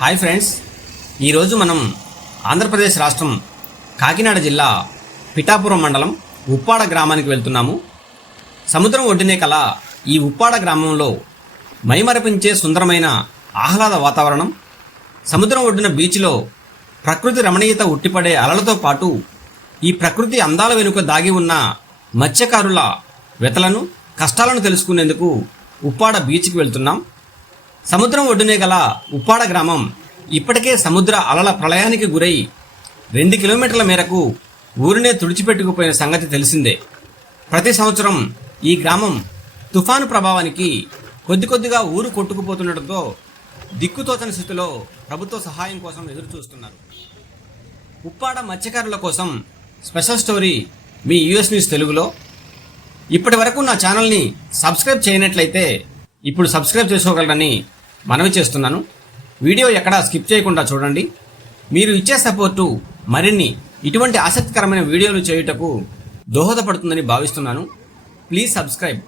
Hi friends, ఈరోజు మనం ఆంధ్రప్రదేశ్ రాష్ట్రం కాకినాడ జిల్లా పిఠాపురం మండలం ఉప్పాడ గ్రామానికి వెళ్తున్నాము. సముద్రం ఒడ్డునే కల ఈ ఉప్పాడ గ్రామంలో మైమరపించే సుందరమైన ఆహ్లాద వాతావరణం, సముద్రం ఒడ్డున బీచ్లో ప్రకృతి రమణీయత ఉట్టిపడే అలలతో పాటు ఈ ప్రకృతి అందాల వెనుక దాగి ఉన్న మత్స్యకారుల వెతలను, కష్టాలను తెలుసుకునేందుకు ఉప్పాడ బీచ్కి వెళ్తున్నాం. సముద్రం ఒడ్డునే గల ఉప్పాడ గ్రామం ఇప్పటికే సముద్ర అలల ప్రళయానికి గురై 2 కిలోమీటర్ల మేరకు ఊరినే తుడిచిపెట్టుకుపోయిన సంగతి తెలిసిందే. ప్రతి సంవత్సరం ఈ గ్రామం తుఫాను ప్రభావానికి కొద్దిగా ఊరు కొట్టుకుపోతుండటంతో దిక్కుతోచని స్థితిలో ప్రభుత్వ సహాయం కోసం ఎదురు చూస్తున్నారు. ఉప్పాడ మత్స్యకారుల కోసం స్పెషల్ స్టోరీ మీ యూఎస్ న్యూస్ తెలుగులో. ఇప్పటి వరకు నా ఛానల్ని సబ్స్క్రైబ్ చేయనట్లయితే ఇప్పుడు సబ్స్క్రైబ్ చేసుకోగలరని మనవి చేస్తున్నాను. వీడియో ఎక్కడా స్కిప్ చేయకుండా చూడండి. మీరు ఇచ్చే సపోర్టు మరిన్ని ఇటువంటి ఆసక్తికరమైన వీడియోలు చేయుటకు దోహదపడుతుందని భావిస్తున్నాను. Please subscribe.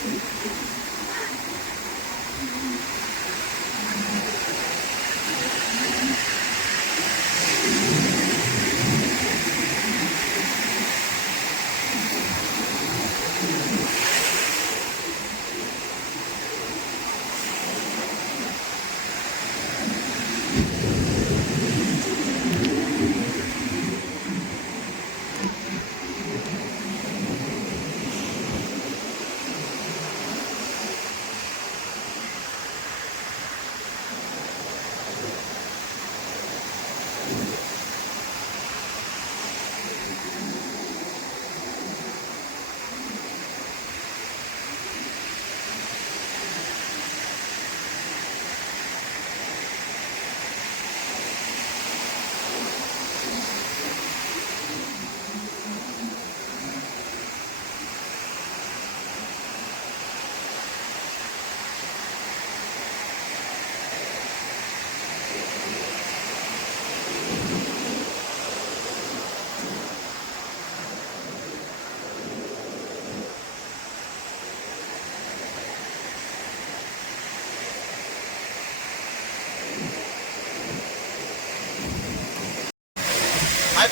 హాయ్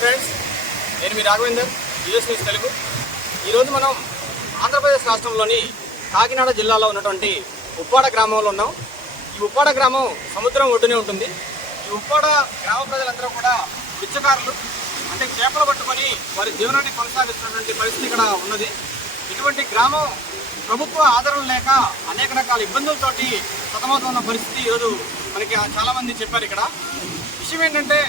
ఫ్రెండ్స్, నేను మీ రాఘవేందర్, యూఎస్ న్యూస్ తెలుగు. ఈరోజు మనం ఆంధ్రప్రదేశ్ రాష్ట్రంలోని కాకినాడ జిల్లాలో ఉన్నటువంటి ఉప్పాడ గ్రామంలో ఉన్నాం. ఈ ఉప్పాడ గ్రామం సముద్రం ఒడ్డునే ఉంటుంది. ఈ ఉప్పాడ గ్రామ ప్రజలందరూ కూడా మత్స్యకారులు, అంటే చేపలు పట్టుకొని వారి జీవనాన్ని కొనసాగిస్తున్నటువంటి పరిస్థితి ఇక్కడ ఉన్నది. ఇటువంటి గ్రామం ప్రభుత్వ ఆదరణ లేక అనేక రకాల ఇబ్బందులతోటి సతమతమవుతున్న పరిస్థితి ఈరోజు మనకి చాలామంది చెప్పారు. ఇక్కడ విషయం ఏంటంటే,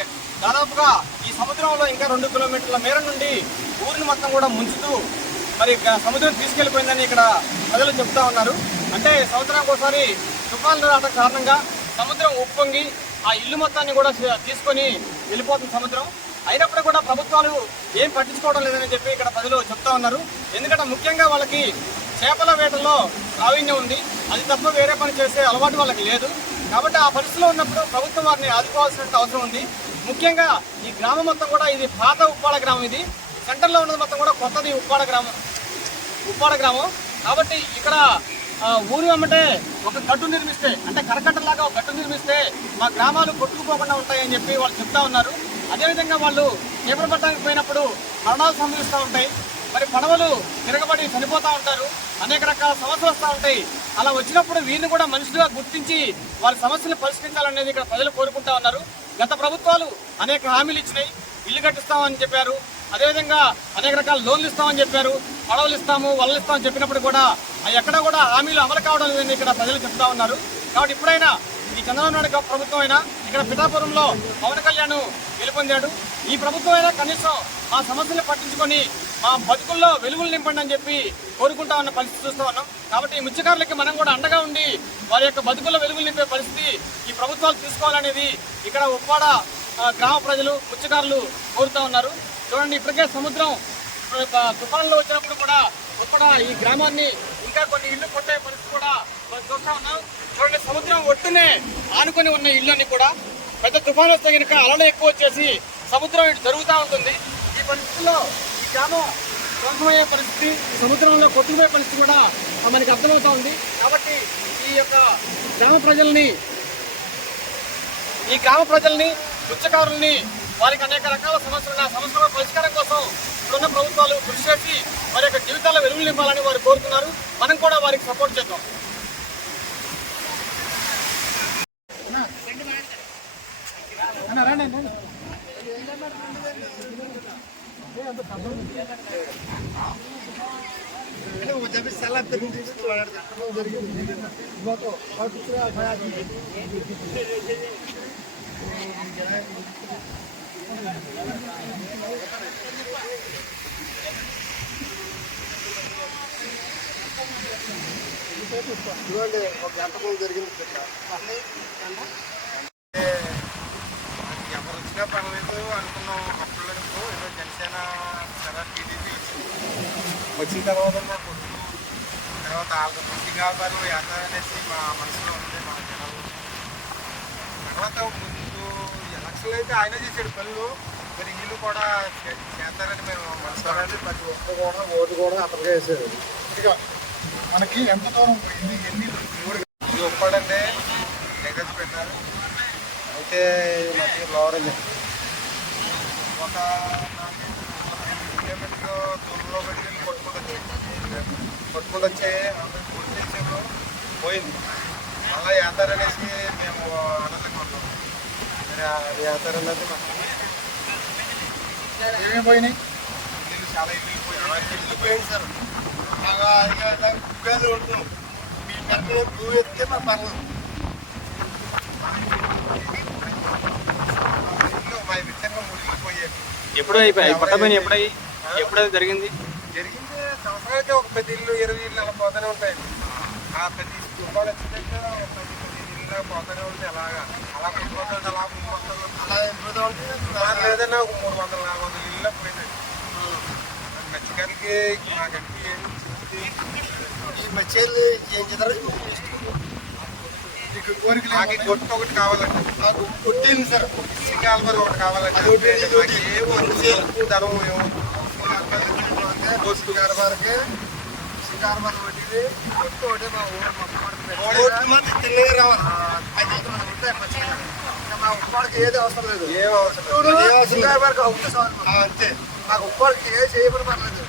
దాదాపుగా ఈ సముద్రంలో ఇంకా 2 కిలోమీటర్ల మేర నుండి ఊరిని మొత్తం కూడా ముంచుతూ మరి సముద్రం తీసుకెళ్లిపోయిందని ఇక్కడ ప్రజలు చెప్తా ఉన్నారు. అంటే సంవత్సరానికి ఒకసారి తుఫాన్లు రావడం కారణంగా సముద్రం ఉప్పొంగి ఆ ఇల్లు మొత్తాన్ని కూడా తీసుకొని వెళ్ళిపోతుంది సముద్రం. అయినప్పుడు కూడా ప్రభుత్వాలు ఏం పట్టించుకోవడం లేదని చెప్పి ఇక్కడ ప్రజలు చెప్తా ఉన్నారు. ఎందుకంటే ముఖ్యంగా వాళ్ళకి చేపల వేటలో ప్రావీణ్యం ఉంది, అది తప్ప వేరే పని చేసే అలవాటు వాళ్ళకి లేదు. కాబట్టి ఆ పరిస్థితిలో ఉన్నప్పుడు ప్రభుత్వం వారిని ఆదుకోవాల్సిన అవసరం ఉంది. ముఖ్యంగా ఈ గ్రామం మొత్తం కూడా ఇది పాత ఉప్పాడ గ్రామం. ఇది సెంటర్లో ఉన్నది మొత్తం కూడా కొత్తది ఉప్పాడ గ్రామం. కాబట్టి ఇక్కడ ఊరి వెంబటే ఒక గట్టు నిర్మిస్తే, అంటే కరకట్టలాగా ఒక గట్టు నిర్మిస్తే మా గ్రామాలు కొట్టుకుపోకుండా ఉంటాయని చెప్పి వాళ్ళు చెప్తా ఉన్నారు. అదేవిధంగా వాళ్ళు చేపలు పట్టడానికి పోయినప్పుడు మరణాలు సంభవిస్తూ ఉంటాయి. మరి పడవలు తిరగబడి చనిపోతూ ఉంటారు. అనేక రకాల సమస్యలు వస్తూ ఉంటాయి. అలా వచ్చినప్పుడు వీరిని కూడా మనుషులుగా గుర్తించి వారి సమస్యలు పరిష్కరించాలనేది ఇక్కడ ప్రజలు కోరుకుంటా ఉన్నారు. గత ప్రభుత్వాలు అనేక హామీలు ఇచ్చినాయి. ఇల్లు కట్టిస్తామని చెప్పారు, అదేవిధంగా అనేక రకాల లోన్లు ఇస్తామని చెప్పారు, పడవలు ఇస్తాము, వలలు ఇస్తామని చెప్పినప్పుడు కూడా ఎక్కడా కూడా హామీలు అమలు కావడం లేదని ఇక్కడ ప్రజలు చెప్తా ఉన్నారు. కాబట్టి ఇప్పుడైనా ఈ చంద్రబాబు నాయుడు ప్రభుత్వం అయినా, ఇక్కడ పిఠాపురంలో పవన్ కళ్యాణ్ గెలుపొందాడు. ఈ ప్రభుత్వం అయినా కనీసం మా సమస్యలు పట్టించుకొని మా బతుకుల్లో వెలుగులు నింపండి అని చెప్పి కోరుకుంటా ఉన్న పరిస్థితి చూస్తూ ఉన్నాం. కాబట్టి ఈ మత్స్యకారులకి మనం కూడా అండగా ఉండి వారి యొక్క బతుకుల్లో వెలుగులు నింపే పరిస్థితి ఈ ప్రభుత్వాలు తీసుకోవాలనేది ఇక్కడ ఉప్పాడ గ్రామ ప్రజలు, మత్స్యకారులు కోరుతూ ఉన్నారు. చూడండి, ఇప్పటికే సముద్రం తుఫాన్లో వచ్చినప్పుడు కూడా ఉప్పాడ ఈ గ్రామాన్ని ఇంకా కొన్ని ఇళ్లు కొట్టే పరిస్థితి కూడా మనం చూస్తూ ఉన్నాం. చూడండి, సముద్రం ఒడ్డునే ఆనుకొని ఉన్న ఇళ్ళని కూడా పెద్ద తుఫాను వస్తే కనుక అలలు ఎక్కువ వచ్చేసి సముద్రం ఇటు జరుగుతూ ఉంటుంది. ఈ పరిస్థితుల్లో ఈ గ్రామం ధ్వంసమయ్యే పరిస్థితి, సముద్రంలో కొట్టుకుపోయే పరిస్థితి కూడా మనకి అర్థమవుతూ ఉంది. కాబట్టి ఈ యొక్క గ్రామ ప్రజల్ని మత్స్యకారుల్ని వారికి అనేక రకాల సమస్యల పరిష్కారం కోసం ఇప్పుడున్న ప్రభుత్వాలు కృషి చేసి వారి యొక్క జీవితాల్లో వెలుగులు నింపాలని వారు కోరుతున్నారు. మనం కూడా వారికి సపోర్ట్ చేద్దాం. చూడండి, ఒక గంట ముందు జరిగింది. ఎవరు వచ్చినా పర్లేదు అనుకున్నాం. అప్పుడు ఏదో జనసేన టీడీపీ వచ్చిన తర్వాత మాకు తర్వాత వాళ్ళకి కృషి కావాలి వేద్దాం అనేసి మా మనసులో ఉంది. మా జనాలు తర్వాత ముందు ఎలక్షన్లు అయితే ఆయన చేసాడు పనులు, మరి వీళ్ళు కూడా చేస్తారని మేము మనసు. ప్రతి ఒక్కరు కూడా ఓటు కూడా అతనిగా వేసాడు. మనకి ఎంత దూరం పోయింది, ఎన్ని ఊరు ఇది ఒప్పాడంటే లెగస్ పెట్టారు. అయితే మధ్య లోవరేజ్ ఒక 4 కిలోమీటర్లు దూరంలో పడి వెళ్ళి కొట్టుకుంటూ వచ్చే కొట్టేసాము, పోయింది. అలా యాతారనేసి మేము ఆనందంగా ఉన్నాం. అది యాతారన్నది ఏమేమి పోయినాయి, ఇల్లు చాలా ఇల్లు పోయింది సార్. బాగా ఉంటున్నాం. మీ పెద్ద భూ ఎత్తే మా పర్లేదు మా విధంగా మునిగిపోయాయి. ఎప్పుడు అయిపోయాయి పట్టపోయిన ఎప్పుడైతే జరిగింది సంవత్సరానికి ఒక 10 ఇల్లు 20 ఇల్లు అలా పోతూనే ఉంటాయి. ఆ 10 తుఫాలు వచ్చినాక ఒక 10 ఇల్లు పోతూనే ఉంటాయి. అలా కొట్టుకుంటుంది, అలా ముందు అలా వెళ్ళిపోతూ ఉంటుంది. లేదన్నా ఒక 300-400 ఇల్లు పోయినాయి. మత్స్యకారులకి మాకంటే ఈ మత్స్యాలు ఏం చేస్తారు, నాకు కొట్టు ఒకటి కావాలంటే నాకు కొట్టేది సార్. సింగాల్బర్ ఒకటి కావాలంటే ధనం సింగార్బార్కి సింగార్బార్ ఒకటి కొట్టు ఒకటి మా ఊరు రావాలి. మా ఉప్పాడికి ఏది అవసరం లేదు, ఏం అవసరం సింగార్బార్కి అంతే. నాకు ఉప్పాడికి ఏ చేయమని పర్లేదు.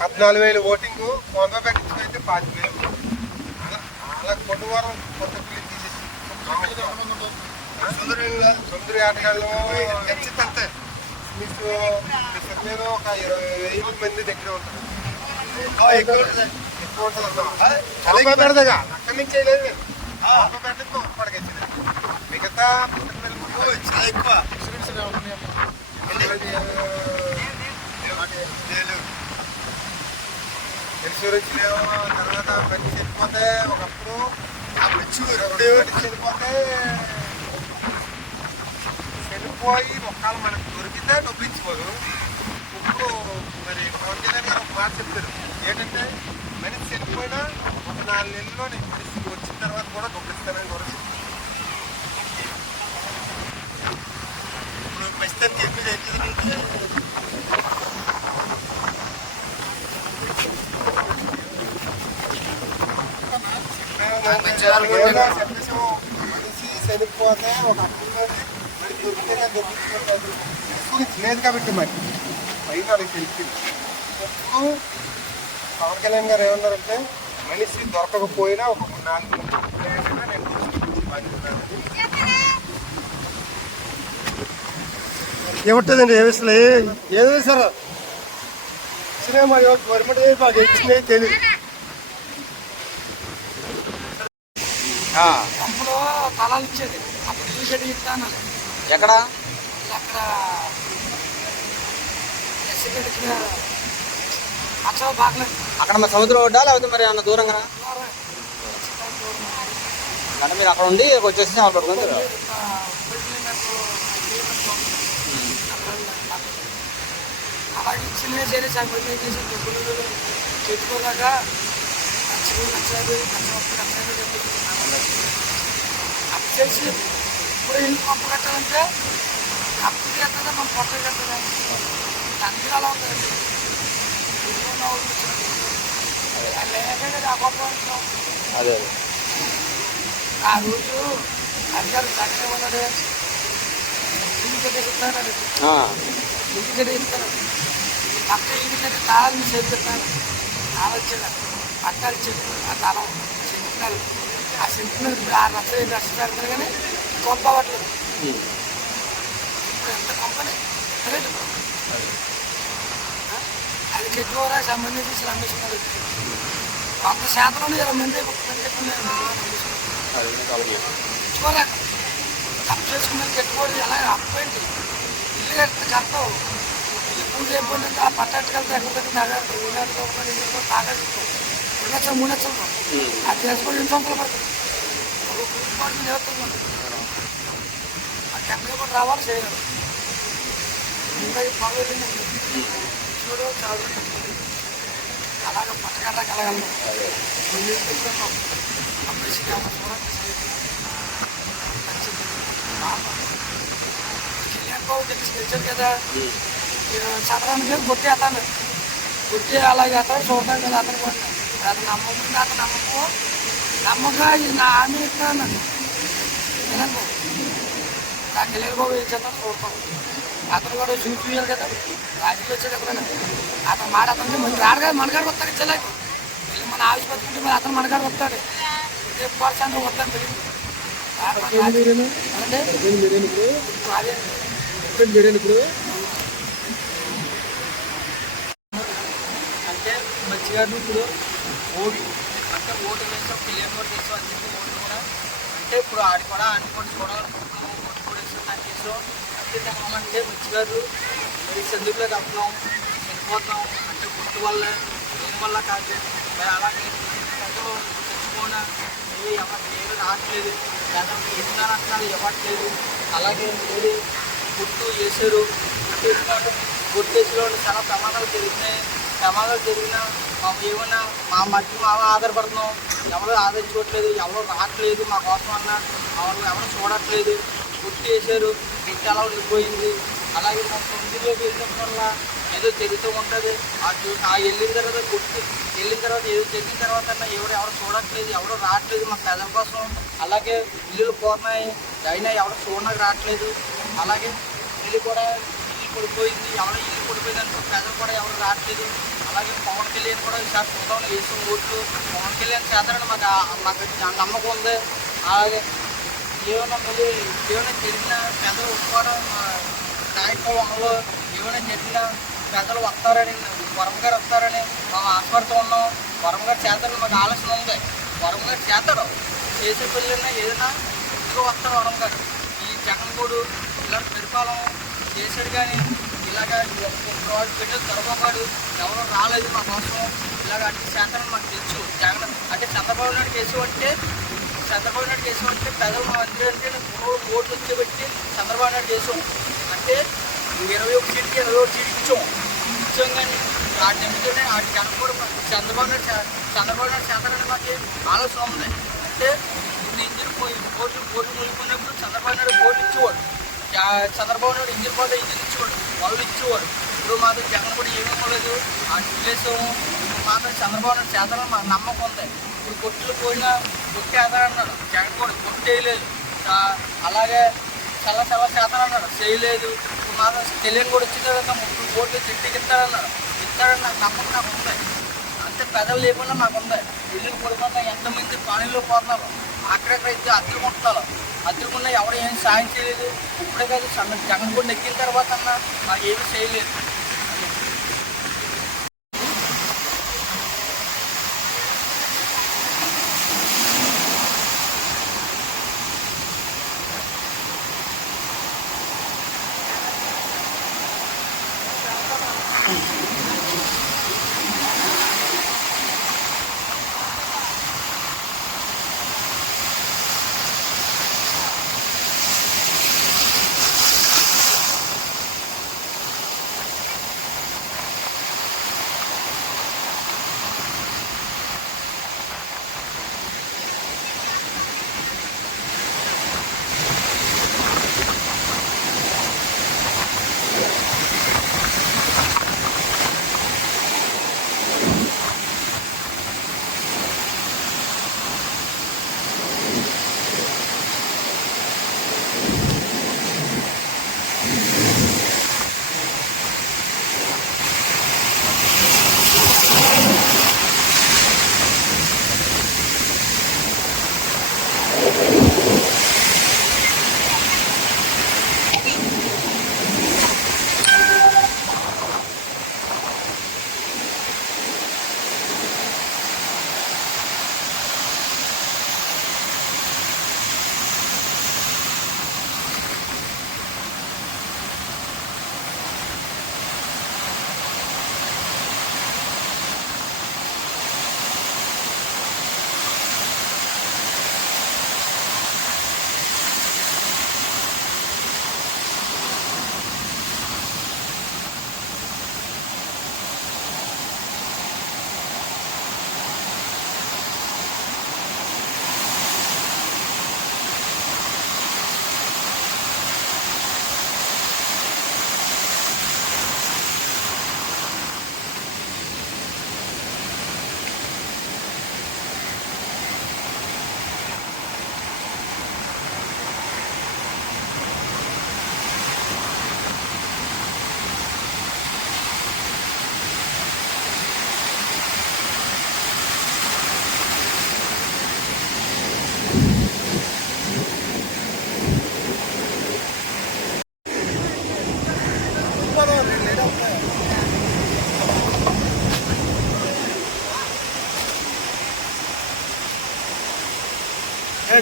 14,000 ఓటింగ్ కొండ పెట్టించుకైతే 5,000. అలా కొట్టువారం కొత్త పిల్లలు తీసేసి సుందరి ఆటగాళ్ళు ఖచ్చితంతే మీకు మీద ఒక 20,000 మంది దగ్గర ఉంటుంది. ఎక్కువ ఉంటుంది పెడదాగా అక్కడి నుంచి చేయలేదు. పెట్టింది ఉప్పడికొచ్చింది. మిగతా చాలా ఎక్కువ ఇన్సూరెన్స్ లేవు. తర్వాత మంచి చనిపోతే ఒకప్పుడు చనిపోయి ఒక్కళ్ళు మనకు దొరికితే డబ్బులు ఇచ్చిపోదు. ఇప్పుడు మరి పవన్ కళ్యాణ్ గారు ఒక మాట చెప్తారు ఏంటంటే, మనిషి చనిపోయినా ఒక 4 నెలల్లోనే మనిషి వచ్చిన తర్వాత కూడా డబ్బులు ఇస్తారని కూడా చెప్తారు. ఇప్పుడు ప్రస్తుతానికి ఎక్కువ చేసేదంటే మనిషి చనిపోతే ఒక అప్పుడు మరి దొరికితే దొరుకుతుంది లేదు కాబట్టి మరి పైన వాళ్ళకి తెలిసింది. ఇప్పుడు పవన్ కళ్యాణ్ గారు ఏమన్నారంటే, మనిషి దొరకకపోయినా ఒక 4 నేను ఏముంటుందండి ఏమిస్తలే ఏదో సార్ సినిమా గవర్నమెంట్ మాకు ఇచ్చినవి తెలియదు. అప్పుడు తలాలు ఇచ్చేది, అప్పుడు చూసేది ఇస్తాను. ఎక్కడ అక్కడ అచ్చా బాగలేదు. అక్కడ మరి సముద్రం ఒడ్డా లేకపోతే మరి ఏమన్నా దూరంగా అంటే మీరు అక్కడ ఉండి వచ్చేసి వాళ్ళు పడుకుంటారు. అలాగే ఇచ్చిన సరే సంపద చేసి డబ్బులు చెప్పుకోలేక అప్పు చేసి ఇప్పుడు ఇల్లు పంపు కట్టాలంటే అప్పు కట్టదా మనం పొట్ట కట్టదా అందరూ అలా ఉందండి. అదే ఆ రోజు అధికారు చక్కగా ఉన్నాడు, ఇల్లు కట్టేస్తున్నాడు, ఇల్లు కట్టేస్తాను పక్క ఇల్లు కట్టి తాళాలు చేస్తాను. తాళ వచ్చాడు పట్టాలు చెప్పు ఆ తాళం చెప్తున్నారు. ఆ చెప్తున్నారు ఇప్పుడు 6 లక్షలు 7 లక్షలు పెడతారు కానీ కొంప అవ్వట్లేదు. ఇప్పుడు ఎంత కంపెనీ రేటు అది కెట్టుకోరా సంబంధించి శ్రమిస్తున్నారు. 100% 20 మంది తెచ్చుకోలేక అప్పు చేసుకున్న కెట్టుకోవడం ఎలా అప్పేంటి ఇల్లు కట్టి కట్టవు. ఇల్లు పూజ అయిపోయిందంటే ఆ పట్టట్టుకెళ్తే ఎక్కడ నగదు తాగదు 2 లక్షలు 3 లక్షలు అది చేసుకొని 2 సంవత్సరాలు పడుతుంది. ఒక కుటుంబానికి నేర్పుతుంది. ఆ కెమెరా కూడా రావాలి చేయరు. ఇంకా పర్వాలేదు చూడు చాలు అలాగే పట్టగడ్డ కలగలను బాబు గెలిచాడు కదా, చంద్రబాబు గారు కొట్టేస్తాను, కొట్టి అలాగే అతను చూడడం కదా అతను కూడా అతను నమ్మకం అతను నమ్మక నా హామీ ఇస్తున్నాను వినండి. నాకు వెళ్ళాలి బాబు ఏం చేద్దాం చూడతాం. అతను కూడా చూపించాలి కదా, రాజకీయ వచ్చాడు ఎప్పుడైనా అతను మాట అతను మంచి రాడు కదా, మనగాడికి వస్తాడు ఇచ్చలేక మన ఆవిష్పత్రి ఉంటే మరి అతను మనగాడికి వస్తాడు, 10% వస్తాను తెలియదు. అంటే మంచిగారు ఇప్పుడు ఓటు అంటే ఓటు వేసాం, పిల్లలు కూడా వేసాం, అందరికీ ఓటు కూడా అంటే ఇప్పుడు ఆడి కూడా చూడాలనుకుంటున్నాము, ఓటు కూడా వేసాం, దానికి వేసాం. అంటే తెమ్మాలంటే మంచిగారు ఈ సందుకులో కప్పున్నాం, చనిపోతున్నాం అంటే గుర్తు వల్ల దేని వల్ల కాదు. మరి అలాగే ప్రజలు చచ్చిపోయినా ఏమి రావట్లేదు, జనానికి ఇస్తున్నారంటున్నారు ఇవ్వట్లేదు. అలాగే ఏది గుర్తు వేసారు అంటే గుర్తేసిలో చాలా ప్రమాదాలు జరుగుతున్నాయి. ప్రమాదాలు జరిగినా ఏమన్నా మా మధ్య ఆధారపడుతున్నాం, ఎవరు ఆదరించుకోవట్లేదు, ఎవరు రావట్లేదు మా కోసం అన్న ఎవరు చూడట్లేదు. గుర్తు వేసారు, ఇంటి అలా ఉండిపోయింది. అలాగే మా సొంతలోకి వెళ్ళడం వల్ల ఏదో జరుగుతూ ఉంటుంది. ఆ వెళ్ళిన తర్వాత గుర్తు వెళ్ళిన తర్వాత ఏదో జరిగిన తర్వాత ఎవరు చూడట్లేదు, ఎవరు రావట్లేదు మా ప్రజల కోసం. అలాగే ఇల్లులు పోతున్నాయి, అయినా ఎవరు చూడడానికి రావట్లేదు. అలాగే ఇల్లు కూడా పడిపోయింది, ఇల్లు పడిపోయిందని ప్రజలు కూడా ఎవరు రావట్లేదు. అలాగే పవన్ కళ్యాణ్ కూడా ఈసారి చూద్దాం వేసిన ఓట్లు పవన్ కళ్యాణ్ చేస్తారని మాకు నమ్మకం ఉంది. అలాగే ఏమైనా మళ్ళీ ఏమైనా జరిగిన ప్రజలు ఒప్పుకోవడం నాయకులు ఏమైనా జరిగిన ప్రజలు వస్తారని, వరం గారు వస్తారని మేము ఆశపడుతూ ఉన్నాం. వరం గారు చేస్తారని మాకు ఆలోచన ఉంది. వరం గారు చేస్తాడు, చేసే పిల్లలన్నా ఏదైనా ఎందుకు వస్తాడు వరం గారు. ఈ జగన్ గూడు ఇలాంటి పరిపాలన చేశాడు, కానీ ఇలాగ బిడ్డలు దొరకవాడు ఎవరు రాలేదు మా కోసం. ఇలాగ అటు చేస్తారని మాకు తెలుసు. జగన్ అంటే చంద్రబాబు నాయుడు చేసేవంటే ప్రజలు మా అందరూ అంటే 3 ఓట్లు వచ్చేబట్టి చంద్రబాబు నాయుడు చేసాం. అంటే 21 సీట్కి 21 సీట్కి ఇచ్చాం కానీ ఆ నిమిషమే ఆ జనం కూడా చంద్రబాబు నాయుడు చేస్తారని మాకు ఆలోచన ఉంది. అంటే ఇప్పుడు ఇంజిన్ ఓట్లు మునిగిపోయినప్పుడు చంద్రబాబు నాయుడు ఓట్లు ఇచ్చేవాడు, చంద్రబాబు నాయుడు ఇంజిన్ పోతే ఇంజిన్ ఇచ్చేవాడు, వాళ్ళు ఇచ్చేవాడు. ఇప్పుడు మాత్రం జగన్ కూడా ఏమీ ఇవ్వలేదు, ఆ వదిలేసాము. మాత్రం చంద్రబాబు నాయుడు చేస్తారని మాకు నమ్మకం ఉంది. ఇప్పుడు కొట్టులు పోయినా కొట్టి ఆధారన్నాడు, జగన్ కూడా కొట్టు చేయలేదు. అలాగే చాలా శాతం అన్నాడు, చేయలేదు. ఇప్పుడు మాత్రం తెలియని కూడా వచ్చిన తర్వాత 30 కోట్లు చెట్టుకి ఇస్తాడన్నాడు, ఇస్తాడని నాకు నమ్మకం నాకు ఉంది. అంతే ప్రజలు లేకుండా మాకు ఉంది. ఇల్లు పడిపోతున్నా ఎంతమంది పానీలో పోతున్నారు, అక్కడెక్కడ ఇద్దరు అద్దరుకున్నా ఎవరు ఏం సాయం చేయలేదు. ఇప్పుడే కాదు జగన్ కూడా నెగ్గిన తర్వాత అన్నా మాకు ఏమీ చేయలేదు.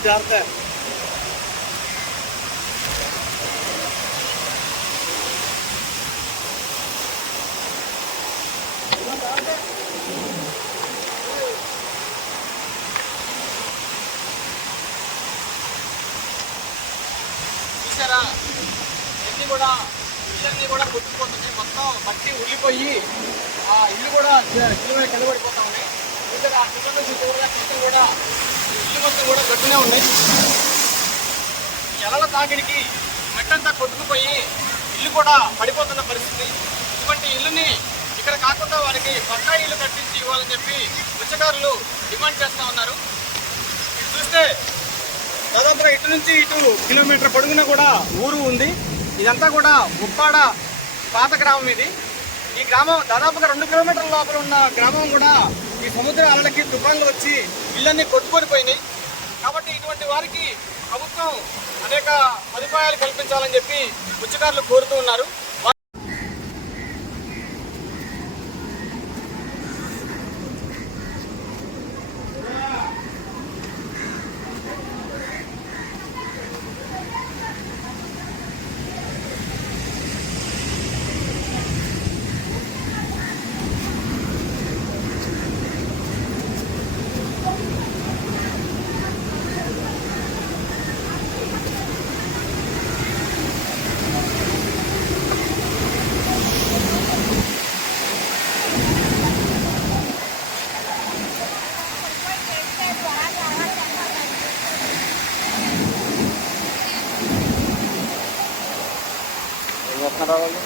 జాగ్రత్త. చూసారా, ఇవన్నీ కూడా ఇళ్ళన్నీ కూడా కొట్టుకుపోతున్నాయి. మొత్తం మట్టి ఉరిగిపోయి ఆ ఇల్లు కూడా కింద పడిపోతా ఉన్నాయి. చూసారా, ఆ కింద నుంచి కింద కూడా ఇల్లు మొత్తం కూడా గట్టునే ఉన్నాయి. ఎలల తాకిడికి మట్టంతా కొట్టుకుపోయి ఇల్లు కూడా పడిపోతున్న పరిస్థితి. ఇటువంటి ఇల్లుని ఇక్కడ కాకుండా వారికి పక్కా ఇల్లు కట్టించి ఇవ్వాలని చెప్పి మత్స్యకారులు డిమాండ్ చేస్తూ ఉన్నారు. ఇది చూస్తే దాదాపుగా ఇటు నుంచి ఇటు కిలోమీటర్ పొడుగున కూడా ఊరు ఉంది. ఇదంతా కూడా ఉప్పాడ పాత గ్రామం ఇది. ఈ గ్రామం దాదాపుగా 2 కిలోమీటర్ల లోపల ఉన్న గ్రామం కూడా ఈ సముద్ర అలలకి తుఫాన్లు వచ్చి ఇళ్ళన్నీ కొట్టుకొని పోయినాయి. కాబట్టి ఇటువంటి వారికి ప్రభుత్వం అనేక సదుపాయాలు కల్పించాలని చెప్పి మత్స్యకారులు కోరుతూ ఉన్నారు. రావాలి